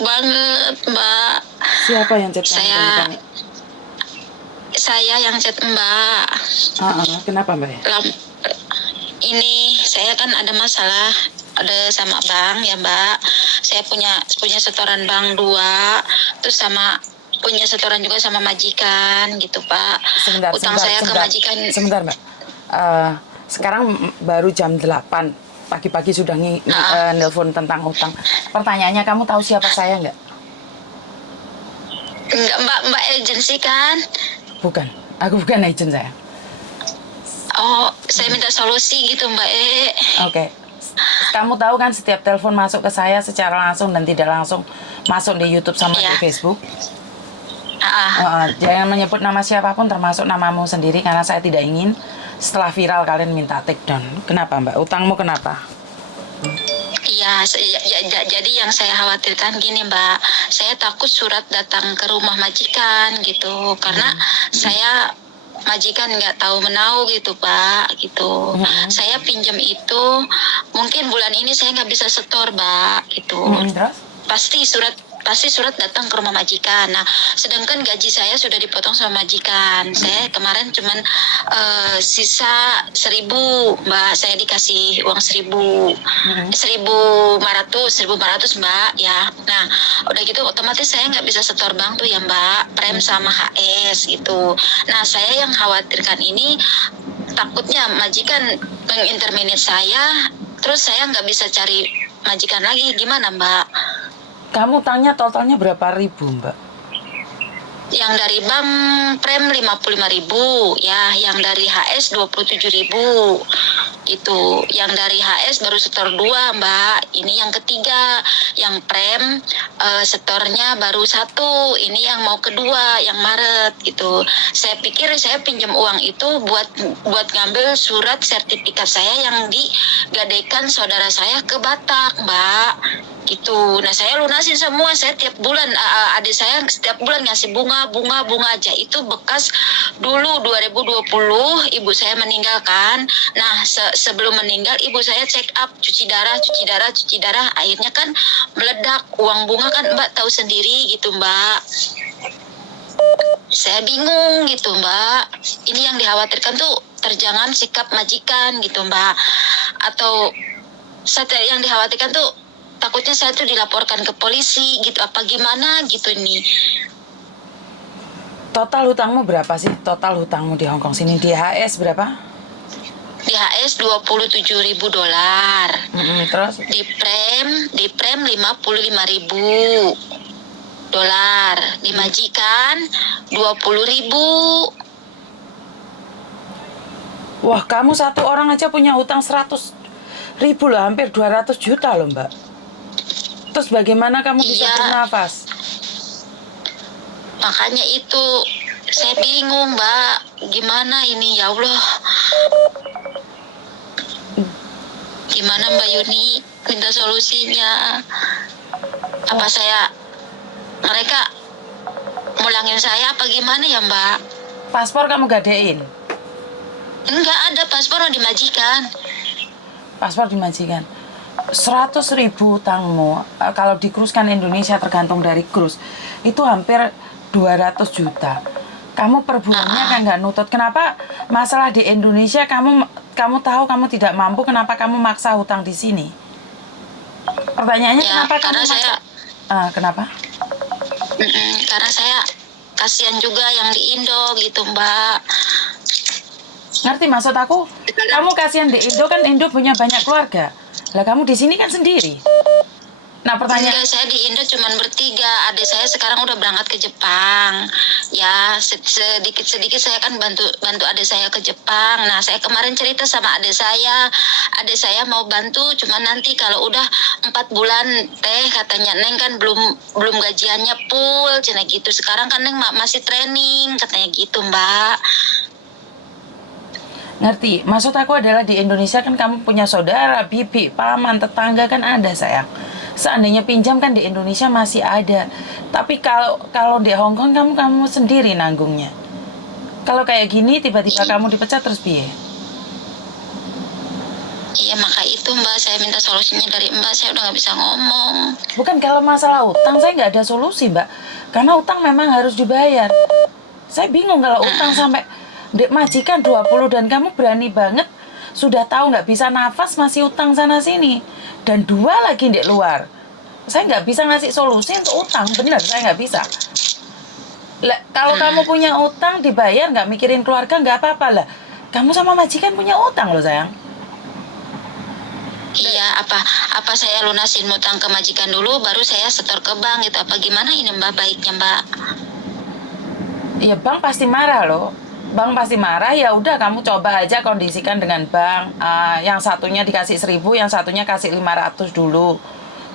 banget, Mbak. Siapa yang chat kamu Saya banyak-banyak? saya yang chat Mbak. Kenapa Mbak ya? Ini saya kan ada masalah ada sama bank ya Mbak. Saya punya setoran bank 2, terus sama punya setoran juga sama majikan gitu Pak. Utang saya ke majikan. Sebentar Mbak. Sekarang baru jam 8 pagi-pagi sudah nelpon tentang utang. Pertanyaannya, kamu tahu siapa saya nggak? Enggak Mbak agensi kan? Bukan, aku bukan agent saya. Oh, saya minta solusi gitu Mbak Oke. Kamu tahu kan setiap telepon masuk ke saya secara langsung dan tidak langsung masuk di YouTube sama di Facebook. Jangan menyebut nama siapapun termasuk namamu sendiri karena saya tidak ingin setelah viral kalian minta take down. Kenapa Mbak? Utangmu kenapa? Iya, jadi yang saya khawatirkan gini Mbak, saya takut surat datang ke rumah majikan gitu, karena saya majikan nggak tahu menau gitu Pak, gitu. Saya pinjam itu, mungkin bulan ini saya nggak bisa setor Mbak, gitu. Terus? Pasti surat datang ke rumah majikan. Nah, sedangkan gaji saya sudah dipotong sama majikan. Saya kemarin cuman sisa 1.000 Mbak. Saya dikasih uang 1.500 Mbak ya. Nah, udah gitu otomatis saya nggak bisa setor bank tuh ya Mbak. Prem sama HS gitu. Nah, saya yang khawatirkan ini takutnya majikan menginterminate saya, terus saya nggak bisa cari majikan lagi. Gimana Mbak? Kamu tanya totalnya berapa ribu Mbak? Yang dari bank prem 55.000 ya, yang dari HS 27.000 gitu. Yang dari HS baru setor 2 Mbak. Ini yang ketiga, yang prem setornya baru 1. Ini yang mau kedua, yang Maret gitu. Saya pikir saya pinjam uang itu buat ngambil surat sertifikat saya yang digadaikan saudara saya ke Batak Mbak. Gitu. Nah, saya lunasin semua. Saya tiap bulan adik saya setiap bulan ngasih bunga aja. Itu bekas dulu 2020 ibu saya meninggalkan. Nah, sebelum meninggal ibu saya check up, cuci darah. Akhirnya kan meledak. Uang bunga kan Mbak tahu sendiri gitu, Mbak. Saya bingung gitu, Mbak. Ini yang dikhawatirkan tuh terjangan sikap majikan gitu, Mbak. Atau yang dikhawatirkan tuh takutnya saya tuh dilaporkan ke polisi gitu, apa gimana gitu nih. Total hutangmu berapa sih? Total hutangmu di Hong Kong sini di HS berapa? Di HS $27.000. Terus? Di prem $55.000. Di majikan $20.000. Wah, kamu satu orang aja punya hutang 100.000 lah, hampir 200 juta loh Mbak. Terus bagaimana kamu bisa bernafas? Makanya itu saya bingung Mbak, gimana ini ya Allah. Gimana Mbak Yuni, minta solusinya. Apa mereka mulangin saya apa gimana ya Mbak? Paspor kamu gadein? Enggak ada, paspor di majikan. Paspor di majikan. 100.000 utangmu, kalau dikruskan Indonesia tergantung dari krus, itu hampir 200 juta. Kamu per bulannya kan nggak nutut. Kenapa masalah di Indonesia kamu tahu kamu tidak mampu, kenapa kamu maksa hutang di sini? Pertanyaannya ya, kenapa kamu maksa? Kenapa? Karena saya kasihan juga yang di Indo gitu Mbak. Ngerti maksud aku? Kamu kasihan di Indo, kan Indo punya banyak keluarga. Lah kamu di sini kan sendiri. Nah, pertanyaan saya di Indo cuma bertiga. Adik saya sekarang udah berangkat ke Jepang. Ya, sedikit saya kan bantu adik saya ke Jepang. Nah, saya kemarin cerita sama adik saya. Adik saya mau bantu, cuma nanti kalau udah 4 bulan katanya Neng kan belum gajiannya full, cina gitu. Sekarang kan Neng masih training, katanya gitu, Mbak. Ngerti, maksud aku adalah di Indonesia kan kamu punya saudara, bibi, paman, tetangga kan ada sayang. Seandainya pinjam kan di Indonesia masih ada. Tapi kalau di Hong Kong kamu sendiri nanggungnya. Kalau kayak gini tiba-tiba kamu dipecat terus piye? Iya, maka itu Mbak, saya minta solusinya dari Mbak, saya udah nggak bisa ngomong. Bukan kalau masalah utang, saya nggak ada solusi, Mbak. Karena utang memang harus dibayar. Saya bingung kalau utang sampai dek majikan 20 dan kamu berani banget sudah tahu nggak bisa nafas masih utang sana sini. Dan 2 lagi dek luar. Saya nggak bisa ngasih solusi untuk utang, bener saya nggak bisa. Kalau kamu punya utang dibayar nggak mikirin keluarga nggak apa-apa lah. Kamu sama majikan punya utang loh sayang. Iya, apa saya lunasin utang ke majikan dulu, baru saya setor ke bank gitu. Apa gimana ini Mbak, baiknya Mbak? Iya, bank pasti marah loh. Bank pasti marah, ya udah kamu coba aja kondisikan dengan bank. Yang satunya dikasih 1.000, yang satunya kasih 500 dulu.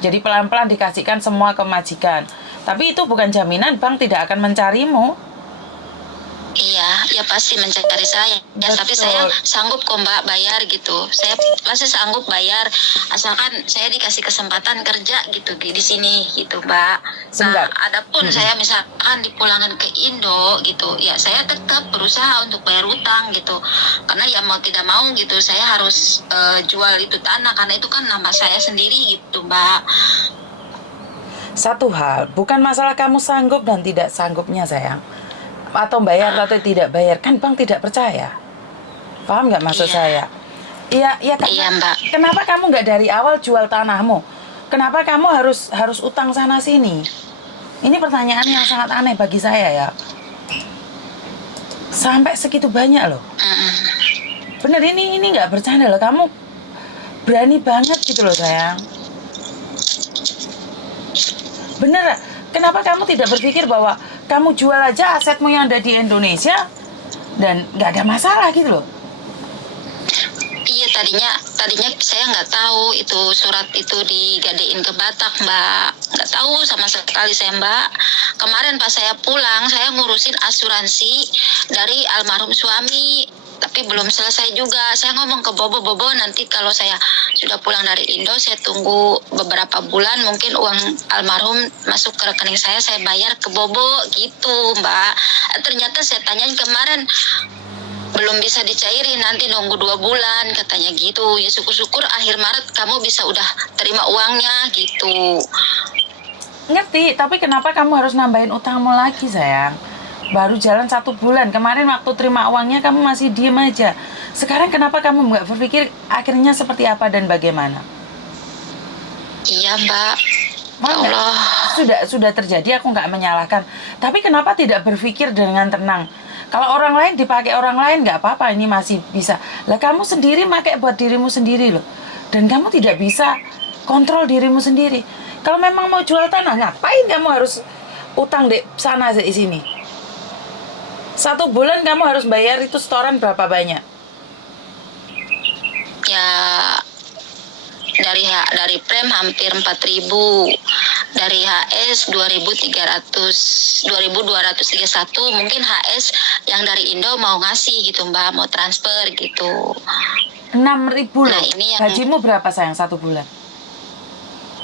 Jadi pelan-pelan dikasihkan semua ke majikan. Tapi itu bukan jaminan bank tidak akan mencarimu. Iya, ya pasti mencari saya. Ya, tapi saya sanggup kok Mbak bayar gitu. Saya pasti sanggup bayar asalkan saya dikasih kesempatan kerja gitu di sini gitu Mbak. Sebentar. Nah, adapun saya misalkan dipulangkan ke Indo gitu, ya saya tetap berusaha untuk bayar utang gitu. Karena ya mau tidak mau gitu, saya harus jual itu tanah karena itu kan nama saya sendiri gitu Mbak. Satu hal, bukan masalah kamu sanggup dan tidak sanggupnya sayang. Atau bayar atau tidak bayar, kan bank tidak percaya. Paham nggak maksud saya? Iya, Iya Mbak. kenapa kamu nggak dari awal jual tanahmu? Kenapa kamu harus utang sana sini? Ini pertanyaan yang sangat aneh bagi saya ya. Sampai segitu banyak loh. Bener, ini nggak bercanda loh. Kamu berani banget gitu loh sayang. Bener, kenapa kamu tidak berpikir bahwa kamu jual aja asetmu yang ada di Indonesia dan nggak ada masalah gitu loh? Iya, tadinya saya nggak tahu itu surat itu digadein ke Batak Mbak, nggak tahu sama sekali saya Mbak. Kemarin pas saya pulang saya ngurusin asuransi dari almarhum suami, tapi belum selesai juga. Saya ngomong ke Bobo nanti kalau saya sudah pulang dari Indo saya tunggu beberapa bulan, mungkin uang almarhum masuk ke rekening saya bayar ke Bobo gitu Mbak. Ternyata saya tanyain kemarin belum bisa dicairin, nanti nunggu 2 bulan katanya gitu. Ya syukur-syukur akhir Maret kamu bisa udah terima uangnya gitu. Ngerti, tapi kenapa kamu harus nambahin utangmu lagi sayang? Baru jalan 1 bulan, kemarin waktu terima uangnya kamu masih diem aja. Sekarang kenapa kamu nggak berpikir akhirnya seperti apa dan bagaimana? Iya Mbak, ya Allah. Sudah terjadi, aku nggak menyalahkan. Tapi kenapa tidak berpikir dengan tenang? Kalau orang lain dipakai orang lain nggak apa-apa, ini masih bisa. Lah kamu sendiri pakai buat dirimu sendiri loh. Dan kamu tidak bisa kontrol dirimu sendiri. Kalau memang mau jual tanah, ngapain kamu harus utang di sana di sini? 1 bulan kamu harus bayar itu setoran berapa banyak? Ya dari prem hampir 4.000, dari HS 2.231, mungkin HS yang dari Indo mau ngasih gitu Mbak, mau transfer gitu. 6.000 loh. Nah, ini yang Gajimu berapa sayang 1 bulan?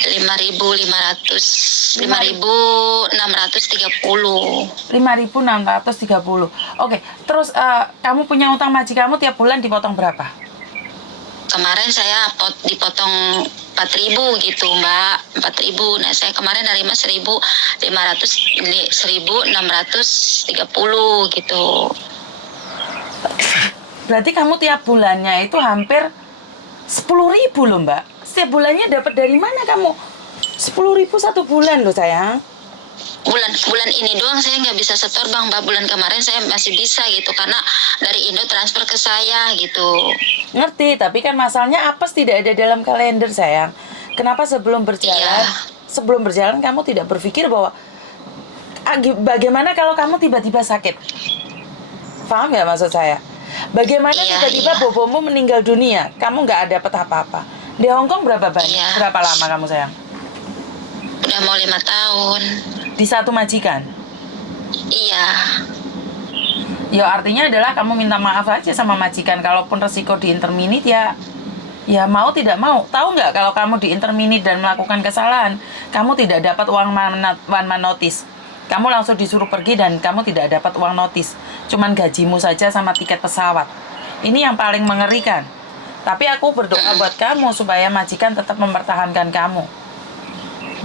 5.630. 5.630. Oke, terus kamu punya utang majikanmu tiap bulan dipotong berapa? Kemarin saya dipotong 4.000 gitu Mbak, 4.000. Nah saya kemarin nerima 1.630 gitu. Berarti kamu tiap bulannya itu hampir 10.000 loh Mbak. Setiap bulannya dapat dari mana kamu? 10.000 1 bulan loh sayang. Bulan ini doang saya nggak bisa setor Bang Mbak. Bulan kemarin saya masih bisa gitu karena dari Indo transfer ke saya gitu. Ngerti, tapi kan masalahnya apes tidak ada dalam kalender sayang. Kenapa sebelum berjalan kamu tidak berpikir bahwa bagaimana kalau kamu tiba-tiba sakit? Paham nggak maksud saya? Bagaimana tiba-tiba bobomu meninggal dunia, kamu nggak dapat apa-apa. Di Hongkong berapa banyak? Berapa lama kamu sayang? Udah mau 5 tahun. Di satu majikan? Iya. Ya artinya adalah kamu minta maaf aja sama majikan. Kalaupun resiko di interminit ya mau tidak mau. Tahu nggak kalau kamu di interminit dan melakukan kesalahan, kamu tidak dapat uang one man notice. Kamu langsung disuruh pergi dan kamu tidak dapat uang notice. Cuman gajimu saja sama tiket pesawat. Ini yang paling mengerikan. Tapi aku berdoa buat kamu supaya majikan tetap mempertahankan kamu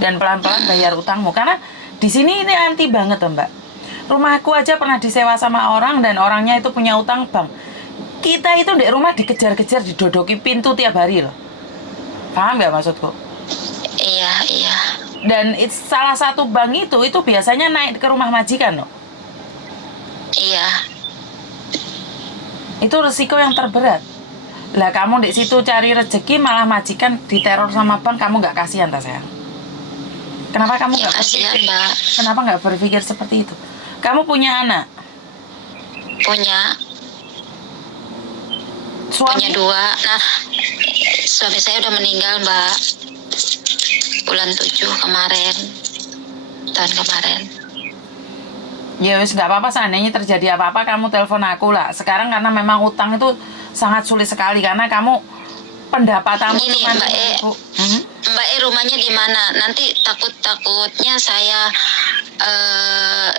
dan pelan-pelan bayar utangmu. Karena di sini ini anti banget loh, Mbak. Rumahku aja pernah disewa sama orang dan orangnya itu punya utang bank. Kita itu di rumah dikejar-kejar, didodoki pintu tiap hari loh. Paham nggak maksudku? Iya, iya. Dan salah satu bank itu biasanya naik ke rumah majikan loh. Iya. Itu resiko yang terberat. Lah kamu di situ cari rezeki malah majikan diteror sama bank, kamu nggak kasihan tak sayang? Kenapa kamu Ya nggak kasihan, berpikir? Mbak. Kenapa nggak berpikir seperti itu? Kamu punya anak, Punya suami, 2. Nah, suami saya udah meninggal, Mbak. Bulan 7 kemarin. Tahun kemarin. ya wis nggak apa-apa, seandainya terjadi apa-apa kamu telepon aku lah. Sekarang karena memang utang itu sangat sulit sekali karena kamu pendapatanmu Gini, cuma Mbak E. 5.000. Mbak E rumahnya di mana? Nanti takutnya saya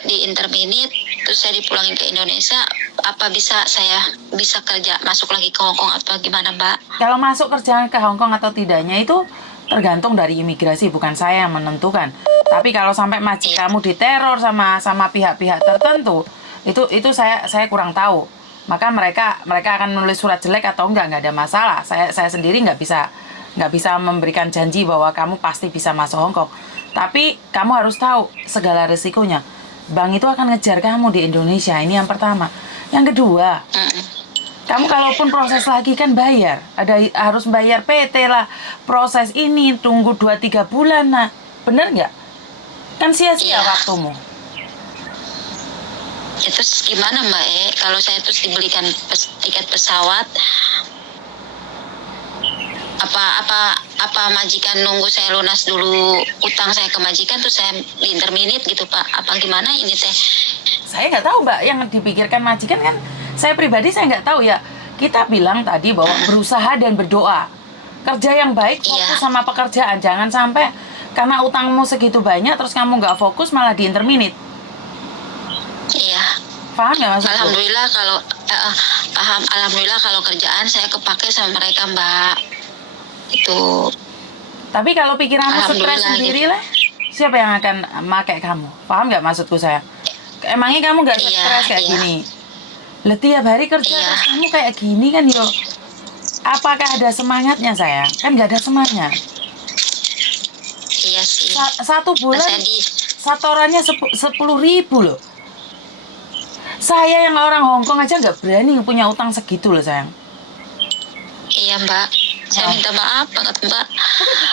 di interminit, terus saya dipulangin ke Indonesia. Apa saya bisa kerja masuk lagi ke Hongkong atau gimana, Mbak? Kalau masuk kerjaan ke Hongkong atau tidaknya itu tergantung dari imigrasi, bukan saya yang menentukan. Tapi kalau sampai kamu diteror sama pihak-pihak tertentu, itu saya kurang tahu. Maka mereka akan menulis surat jelek atau nggak ada masalah. Saya sendiri nggak bisa memberikan janji bahwa kamu pasti bisa masuk Hongkong. Tapi kamu harus tahu segala risikonya. Bank itu akan ngejar kamu di Indonesia. Ini yang pertama. Yang kedua, kamu kalaupun proses lagi kan bayar. Harus bayar PT lah. Proses ini tunggu 2-3 bulan. Nah, bener nggak? Kan sia-sia waktumu. Itu gimana, Mbak E? Kalau saya terus dibelikan tiket pesawat, apa majikan nunggu saya lunas dulu utang saya ke majikan terus saya di interminit gitu, Pak? Apa gimana ini teh? Saya nggak tahu, Mbak, yang dipikirkan majikan kan. Saya pribadi saya nggak tahu ya. Kita bilang tadi bahwa berusaha dan berdoa. Kerja yang baik, fokus sama pekerjaan. Jangan sampai karena utangmu segitu banyak terus kamu nggak fokus malah di interminit. Iya. Paham nggak maksudku? Alhamdulillah kalau paham. Alhamdulillah kalau kerjaan saya kepake sama mereka, Mbak. Itu. Tapi kalau pikiranmu stres sendiri lah, siapa yang akan pakai kamu? Paham nggak maksudku saya? Emangnya kamu nggak stres kayak gini? Lah tiap hari kerja terus kamu kayak gini kan yo? Apakah ada semangatnya sayang? Kan nggak ada semangat. Iya sih. Satu bulan setorannya 10.000 loh. Saya yang orang Hongkong aja nggak berani punya utang segitu loh sayang. Iya, Mbak. Saya minta maaf banget, Mbak.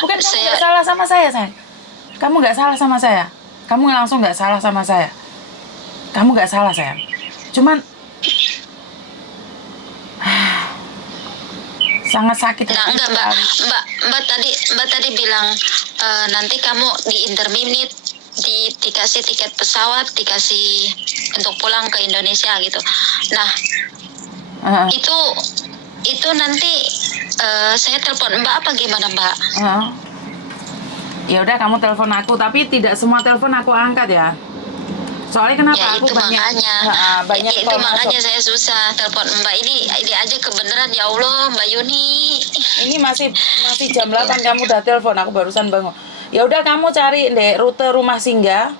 Bukan kamu nggak salah sama saya sayang. Kamu nggak salah sama saya. Kamu langsung nggak salah sama saya. Kamu nggak salah sayang. Cuman sangat sakit. Nah, enggak, Mbak tadi bilang nanti kamu di interminit, dikasih tiket pesawat, dikasih untuk pulang ke Indonesia gitu. Nah, itu nanti saya telepon Mbak apa gimana, Mbak? Ya udah kamu telepon aku, tapi tidak semua telepon aku angkat ya. Soalnya kenapa? Ya, aku itu banyak itu makanya saya susah telepon Mbak ini aja kebenaran, ya Allah, Mbak Yuni. Ini masih jam 8 kamu udah telepon, aku barusan bangun. Ya udah kamu cari deh rute rumah singgah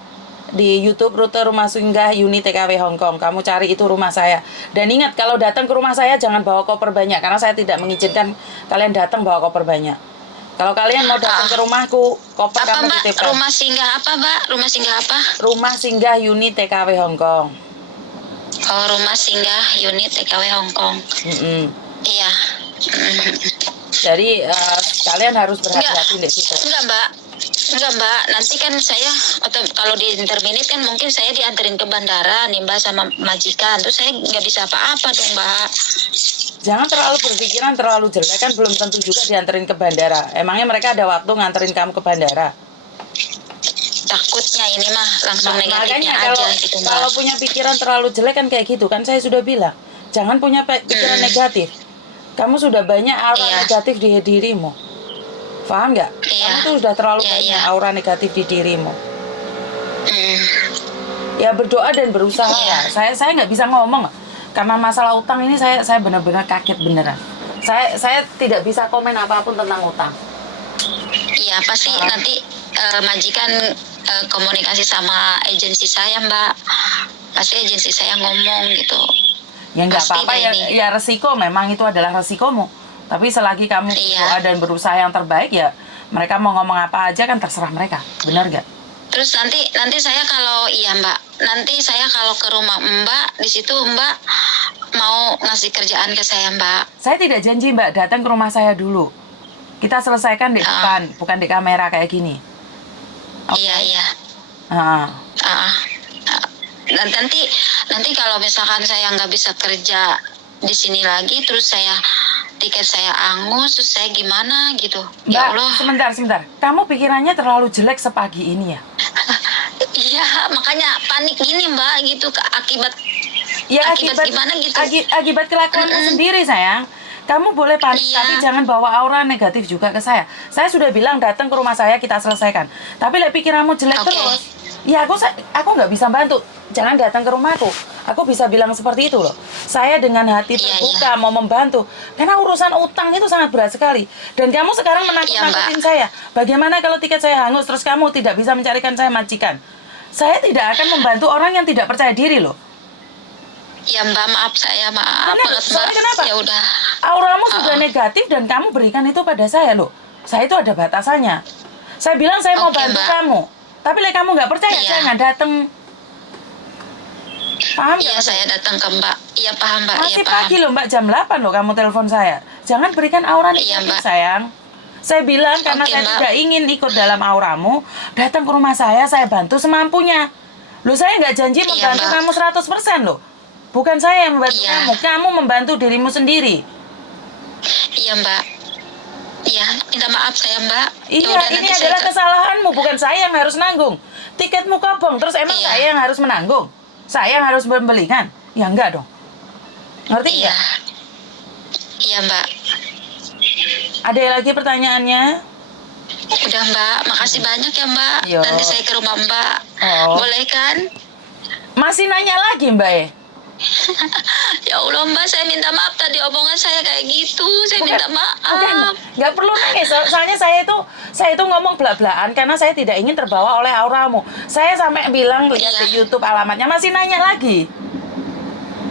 di YouTube, rute rumah singgah Yuni TKW Hongkong. Kamu cari itu rumah saya. Dan ingat kalau datang ke rumah saya jangan bawa koper banyak karena saya tidak mengizinkan kalian datang bawa koper banyak. Kalau kalian mau datang ke rumahku, koper kamu titipkan. Rumah singgah apa, Mbak? Rumah singgah apa? Rumah singgah Yuni TKW Hongkong. Oh, rumah singgah Yuni TKW Hongkong. Iya. Jadi kalian harus berhati-hati di situ. Enggak, Mbak. Nanti kan saya atau kalau di interminit kan mungkin saya dianterin ke bandara nih, Mbak, sama majikan. Terus saya nggak bisa apa-apa dong, Mbak. Jangan terlalu berpikiran terlalu jelek, kan belum tentu juga dianterin ke bandara. Emangnya mereka ada waktu nganterin kamu ke bandara? Takutnya ini mah langsung negatifnya aja gitu, Mbak. Kalau punya pikiran terlalu jelek kan kayak gitu kan, saya sudah bilang. Jangan punya pikiran negatif. Kamu sudah banyak aura negatif di dirimu. Paham nggak? Kamu tuh sudah terlalu banyak aura negatif di dirimu. Ya berdoa dan berusaha. Saya nggak bisa ngomong karena masalah utang ini saya benar-benar kaget beneran. Saya tidak bisa komen apapun tentang utang. Iya, pasti nanti majikan komunikasi sama agensi saya, Mbak. Pasti agensi saya ngomong gitu. Ya nggak Pasti apa-apa deh ya, ini. ya resiko memang itu adalah resikomu. Tapi selagi kamu Iya. berdoa dan berusaha yang terbaik ya, mereka mau ngomong apa aja kan terserah mereka, benar nggak? Terus nanti saya kalau iya Mbak, nanti saya kalau ke rumah Mbak, di situ Mbak mau ngasih kerjaan ke saya Mbak. Saya tidak janji Mbak datang ke rumah saya dulu. Kita selesaikan di depan, bukan di kamera kayak gini. Iya iya. Ah. Ah, ah. Dan nanti kalau misalkan saya nggak bisa kerja di sini lagi, terus tiket saya angus, terus saya gimana gitu. Mbak, Ya Allah. sebentar. Kamu pikirannya terlalu jelek sepagi ini ya? Iya, makanya panik gini Mbak gitu akibat Ya akibat gimana gitu. Akibat kelakuanmu sendiri sayang. Kamu boleh panik, Iya. tapi jangan bawa aura negatif juga ke saya. Saya sudah bilang datang ke rumah saya kita selesaikan. Tapi lek pikiranmu jelek Oke. terus, ya aku nggak bisa bantu. Jangan datang ke rumahku. Aku bisa bilang seperti itu loh. Saya dengan hati Iya, terbuka mau membantu. Karena urusan utang itu sangat berat sekali. Dan kamu sekarang menakut-nakutin saya. Bagaimana kalau tiket saya hangus terus kamu tidak bisa mencarikan saya majikan? Saya tidak akan membantu orang yang tidak percaya diri loh. Ya Mbak, maaf Benar, banget Mbak. soalnya kenapa? Ya udah. Auramu sudah negatif dan kamu berikan itu pada saya loh. Saya itu ada batasannya. Saya bilang saya mau Oke, bantu Mbak. kamu. Tapi lek kamu nggak percaya, Iya. jangan datang. Paham Iya, nggak? saya datang ke Mbak. Iya paham Mbak, iya Masih paham. pagi loh Mbak, jam 8 loh kamu telepon saya. Jangan berikan aura Iya, negatif Mbak. sayang. Saya bilang karena Oke, saya Mbak. tidak ingin ikut dalam auramu, datang ke rumah saya bantu semampunya. Loh saya nggak janji Iya, membantu Mbak. kamu 100% loh. Bukan saya yang membantu Iya. kamu membantu dirimu sendiri. Iya Mbak. Iya, minta maaf saya Mbak. Iya, Yaudah, ini nanti adalah saya kesalahanmu, bukan saya yang harus nanggung. Tiketmu kobong, terus emang Iya. saya yang harus menanggung? Saya yang harus membelikan? Ya enggak dong. Ngerti Iya. nggak? Iya Mbak. Ada lagi pertanyaannya? Udah Mbak, makasih banyak ya Mbak. Yo. Nanti saya ke rumah Mbak. Oh. Boleh kan? Masih nanya lagi Mbak? Ya Allah Mbak, saya minta maaf tadi omongan saya kayak gitu. Saya minta maaf. Bukan, nggak perlu nangis. Soalnya saya itu ngomong belak-belakan karena saya tidak ingin terbawa oleh auramu. Saya sampai bilang lihat Iya. di YouTube alamatnya, masih nanya lagi.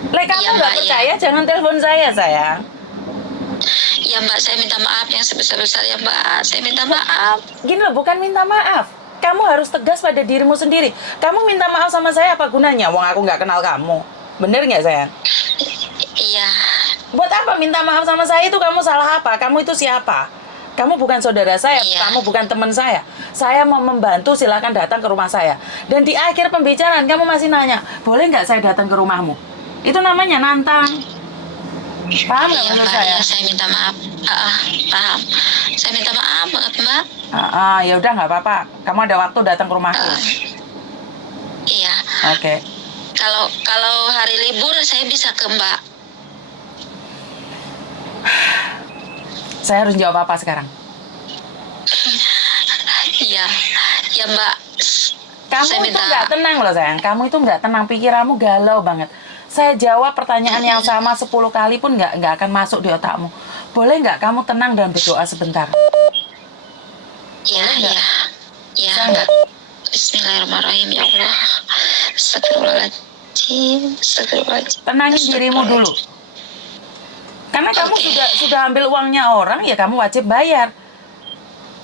Lek kamu Iya, nggak Mbak, percaya, jangan telepon saya sayang. Ya Mbak, saya minta maaf yang sebesar-besarnya Mbak. Saya minta maaf. Gini loh, bukan minta maaf. Kamu harus tegas pada dirimu sendiri. Kamu minta maaf sama saya apa gunanya? Wong aku nggak kenal kamu. Bener nggak sayang? Iya. Buat apa minta maaf sama saya itu? Kamu salah apa? Kamu itu siapa? Kamu bukan saudara saya, Iya. kamu bukan teman saya. Saya mau membantu, silakan datang ke rumah saya. Dan di akhir pembicaraan kamu masih nanya, boleh nggak saya datang ke rumahmu? Itu namanya nantang. Paham nggak Iya maksud Mbak, saya? iya saya minta maaf. Paham. Saya minta maaf banget Mbak. Ya udah nggak apa-apa. Kamu ada waktu datang ke rumahku. Iya. Oke. Kalau hari libur saya bisa ke Mbak. Saya harus jawab apa sekarang? Iya. Ya Mbak. Kamu Saya itu minta- nggak tenang loh sayang. Kamu itu nggak tenang, pikiranmu galau banget. Saya jawab pertanyaan yang sama 10 kali pun nggak akan masuk di otakmu. Boleh nggak kamu tenang dan berdoa sebentar? Iya, Boleh iya. Iya Bisa Mbak. Bismillahirrahmanirrahim ya Allah. Astagfirullahaladzim. Astagfirullahaladzim. Tenangin dirimu dulu. Karena kamu Oke. sudah ambil uangnya orang, ya kamu wajib bayar.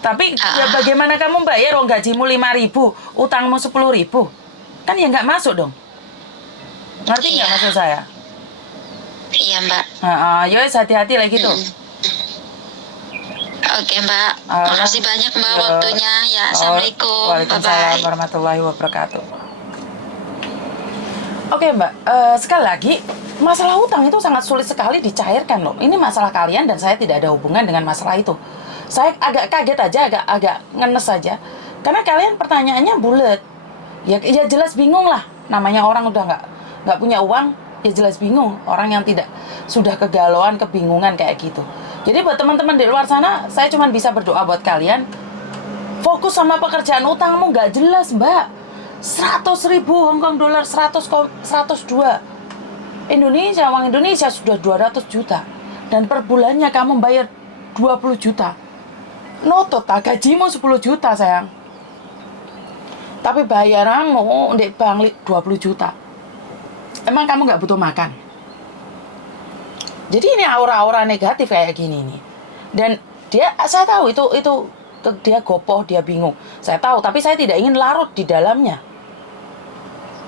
Tapi ya bagaimana kamu bayar? Oh, gajimu 5.000, utangmu 10.000, kan ya nggak masuk dong. Ngerti nggak Iya. maksud saya? Iya Mbak. Yo hati-hati lagi tuh. Oke Mbak. Ah, Makasih banyak Mbak yo. waktunya. Ya, Assalamualaikum. Waalaikumsalam Bye-bye. warahmatullahi wabarakatuh. Oke Mbak, sekali lagi masalah hutang itu sangat sulit sekali dicairkan loh. Ini masalah kalian dan saya tidak ada hubungan dengan masalah itu. Saya agak kaget aja, agak ngenes saja. Karena kalian pertanyaannya bulat. Ya jelas bingung lah. Namanya orang udah nggak punya uang, ya jelas bingung. Orang yang tidak sudah kegalauan, kebingungan kayak gitu. Jadi buat teman-teman di luar sana, saya cuma bisa berdoa buat kalian. Fokus sama pekerjaan utangmu nggak jelas Mbak. 100.000 Hong Kong dolar, 102. Indonesia, uang Indonesia sudah 200 juta. dan per bulannya kamu bayar 20 juta. Notot gajimu 10 juta sayang. Tapi bayaranmu di bank 20 juta. Emang kamu nggak butuh makan? Jadi ini aura-aura negatif kayak gini nih. Dan saya tahu itu dia gopoh, dia bingung. Saya tahu, tapi saya tidak ingin larut di dalamnya.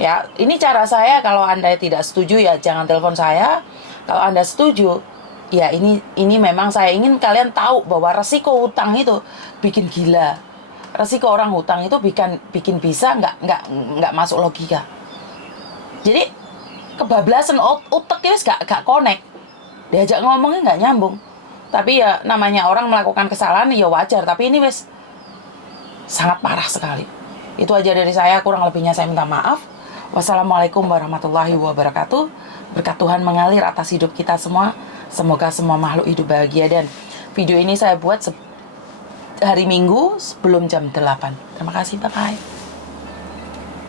Ya, ini cara saya. Kalau Anda tidak setuju ya jangan telepon saya. Kalau Anda setuju, ya ini memang saya ingin kalian tahu bahwa resiko hutang itu bikin gila. Resiko orang hutang itu bikin bisa nggak masuk logika. Jadi kebablasan otak ya gak connect. Diajak ngomongnya nggak nyambung. Tapi ya namanya orang melakukan kesalahan ya wajar. Tapi ini wes sangat parah sekali. Itu aja dari saya, kurang lebihnya saya minta maaf. Wassalamualaikum warahmatullahi wabarakatuh. Berkat Tuhan mengalir atas hidup kita semua. Semoga semua makhluk hidup bahagia. Dan video ini saya buat hari Minggu sebelum jam 8. Terima kasih, bye-bye.